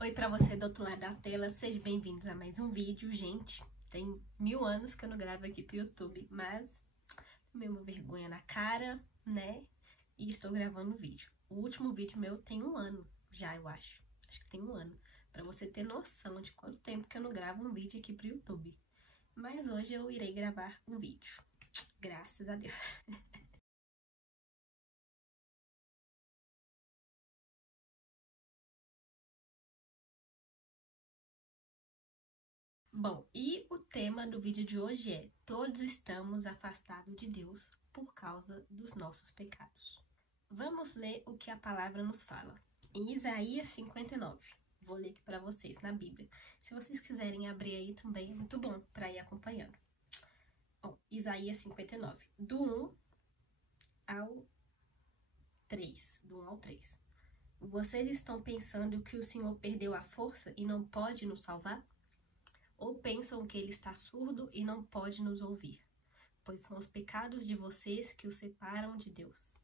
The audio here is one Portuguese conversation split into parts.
Oi pra você do outro lado da tela, sejam bem-vindos a mais um vídeo. Gente, tem 1000 anos que eu não gravo aqui pro YouTube, mas tomei uma vergonha na cara, né? E estou gravando o vídeo. O último vídeo meu tem 1 ano já, eu acho. Acho que tem 1 ano. Pra você ter noção de quanto tempo que eu não gravo um vídeo aqui pro YouTube. Mas hoje eu irei gravar um vídeo. Graças a Deus. Bom, e o tema do vídeo de hoje é: todos estamos afastados de Deus por causa dos nossos pecados. Vamos ler o que a palavra nos fala. Em Isaías 59. Vou ler aqui para vocês na Bíblia. Se vocês quiserem abrir aí também, é muito bom para ir acompanhando. Bom, Isaías 59, do 1 ao 3. Do 1 ao 3. Vocês estão pensando que o Senhor perdeu a força e não pode nos salvar? Ou pensam que ele está surdo e não pode nos ouvir? Pois são os pecados de vocês que o separam de Deus.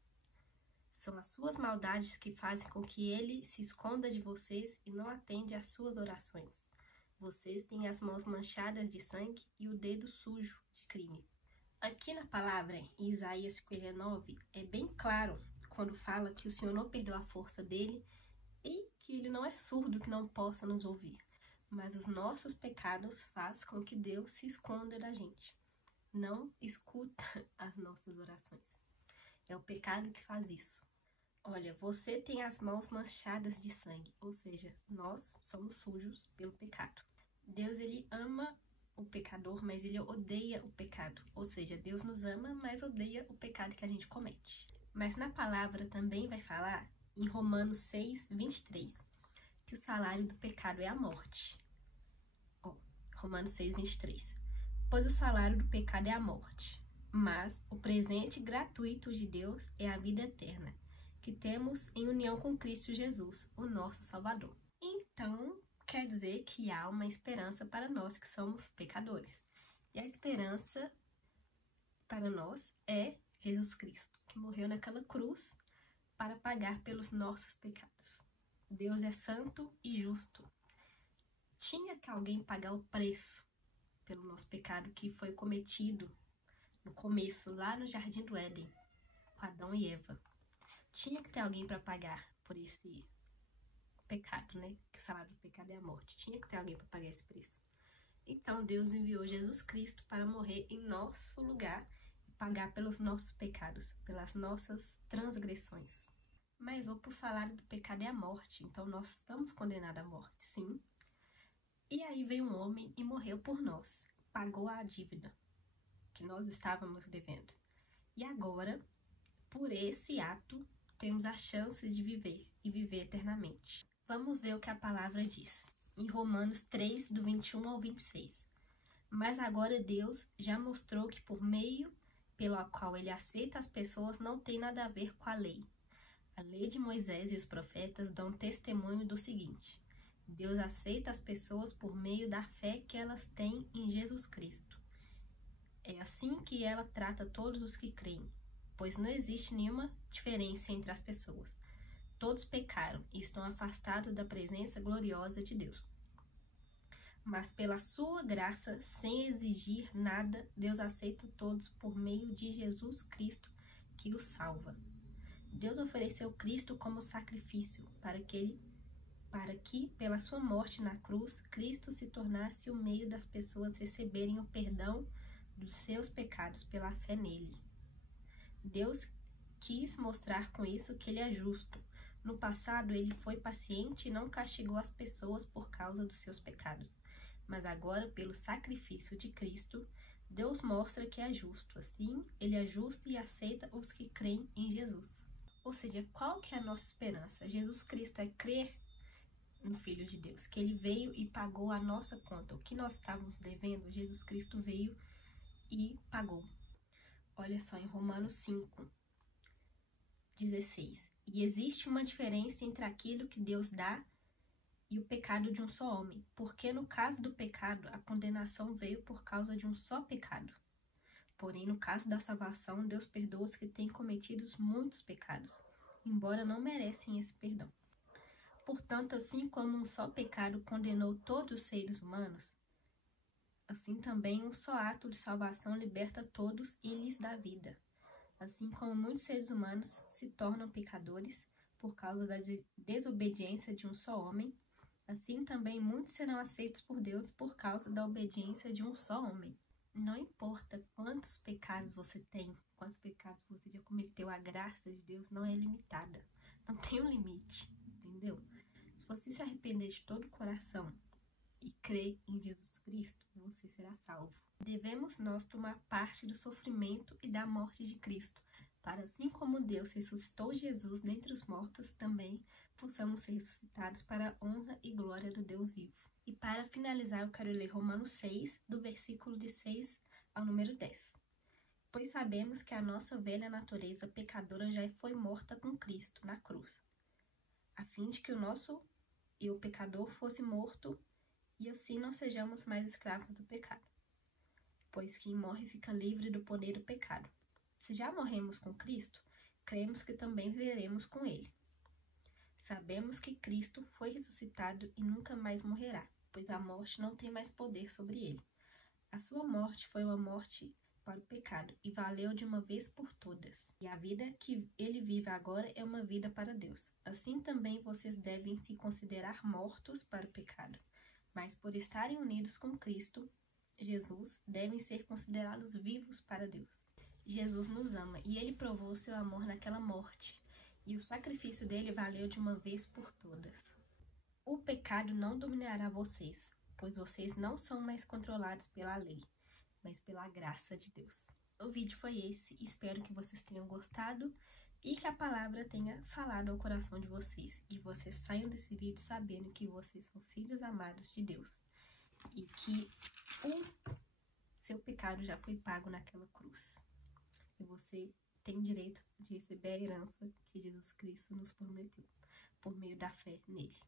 São as suas maldades que fazem com que ele se esconda de vocês e não atende às suas orações. Vocês têm as mãos manchadas de sangue e o dedo sujo de crime. Aqui na palavra, em Isaías 59, é bem claro quando fala que o Senhor não perdeu a força dele e que ele não é surdo que não possa nos ouvir. Mas os nossos pecados fazem com que Deus se esconda da gente. Não escuta as nossas orações. É o pecado que faz isso. Olha, você tem as mãos manchadas de sangue, ou seja, nós somos sujos pelo pecado. Deus, ele ama o pecador, mas ele odeia o pecado. Ou seja, Deus nos ama, mas odeia o pecado que a gente comete. Mas na palavra também vai falar, em Romanos 6, 23, que o salário do pecado é a morte. Romanos 6, 23. Pois o salário do pecado é a morte, mas o presente gratuito de Deus é a vida eterna, que temos em união com Cristo Jesus, o nosso Salvador. Então, quer dizer que há uma esperança para nós que somos pecadores. E a esperança para nós é Jesus Cristo, que morreu naquela cruz para pagar pelos nossos pecados. Deus é santo e justo. Tinha que alguém pagar o preço pelo nosso pecado que foi cometido no começo, lá no Jardim do Éden, com Adão e Eva. Tinha que ter alguém para pagar por esse pecado, né? Que o salário do pecado é a morte. Tinha que ter alguém para pagar esse preço. Então Deus enviou Jesus Cristo para morrer em nosso lugar e pagar pelos nossos pecados, pelas nossas transgressões. Mas o salário do pecado é a morte, então nós estamos condenados à morte, sim. E aí veio um homem e morreu por nós, pagou a dívida que nós estávamos devendo. E agora, por esse ato, temos a chance de viver e viver eternamente. Vamos ver o que a palavra diz, em Romanos 3, do 21 ao 26. Mas agora Deus já mostrou que por meio pelo qual ele aceita as pessoas não tem nada a ver com a lei. A lei de Moisés e os profetas dão testemunho do seguinte: Deus aceita as pessoas por meio da fé que elas têm em Jesus Cristo. É assim que ela trata todos os que creem, pois não existe nenhuma diferença entre as pessoas. Todos pecaram e estão afastados da presença gloriosa de Deus. Mas pela sua graça, sem exigir nada, Deus aceita todos por meio de Jesus Cristo, que os salva. Deus ofereceu Cristo como sacrifício para que, pela sua morte na cruz, Cristo se tornasse o meio das pessoas receberem o perdão dos seus pecados pela fé nele. Deus quis mostrar com isso que ele é justo. No passado, ele foi paciente e não castigou as pessoas por causa dos seus pecados. Mas agora, pelo sacrifício de Cristo, Deus mostra que é justo. Assim, ele é justo e aceita os que creem em Jesus. Ou seja, qual que é a nossa esperança? Jesus Cristo é crer no Filho de Deus, que ele veio e pagou a nossa conta. O que nós estávamos devendo, Jesus Cristo veio e pagou. Olha só, em Romanos 5, 16. E existe uma diferença entre aquilo que Deus dá e o pecado de um só homem, porque no caso do pecado, a condenação veio por causa de um só pecado. Porém, no caso da salvação, Deus perdoa os que têm cometido muitos pecados, embora não merecem esse perdão. Portanto, assim como um só pecado condenou todos os seres humanos, assim também um só ato de salvação liberta todos e lhes dá vida. Assim como muitos seres humanos se tornam pecadores por causa da desobediência de um só homem, assim também muitos serão aceitos por Deus por causa da obediência de um só homem. Não importa quantos pecados você tem, quantos pecados você já cometeu, a graça de Deus não é limitada. Não tem um limite, entendeu? Se você se arrepender de todo o coração e crer em Jesus Cristo, você será salvo. Devemos nós tomar parte do sofrimento e da morte de Cristo, para assim como Deus ressuscitou Jesus dentre os mortos, também possamos ser ressuscitados para a honra e glória do Deus vivo. E para finalizar, eu quero ler Romanos 6, do versículo de 6 ao número 10. Pois sabemos que a nossa velha natureza pecadora já foi morta com Cristo na cruz, a fim de que o nosso eu pecador fosse morto e assim não sejamos mais escravos do pecado. Pois quem morre fica livre do poder do pecado. Se já morremos com Cristo, cremos que também viveremos com Ele. Sabemos que Cristo foi ressuscitado e nunca mais morrerá, pois a morte não tem mais poder sobre ele. A sua morte foi uma morte para o pecado e valeu de uma vez por todas. E a vida que ele vive agora é uma vida para Deus. Assim também vocês devem se considerar mortos para o pecado, mas por estarem unidos com Cristo Jesus, devem ser considerados vivos para Deus. Jesus nos ama e ele provou seu amor naquela morte, e o sacrifício dele valeu de uma vez por todas. O pecado não dominará vocês, pois vocês não são mais controlados pela lei, mas pela graça de Deus. O vídeo foi esse, espero que vocês tenham gostado e que a palavra tenha falado ao coração de vocês, e vocês saiam desse vídeo sabendo que vocês são filhos amados de Deus e que o seu pecado já foi pago naquela cruz. E você tem o direito de receber a herança que Jesus Cristo nos prometeu, por meio da fé nele.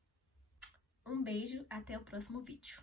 Um beijo, até o próximo vídeo.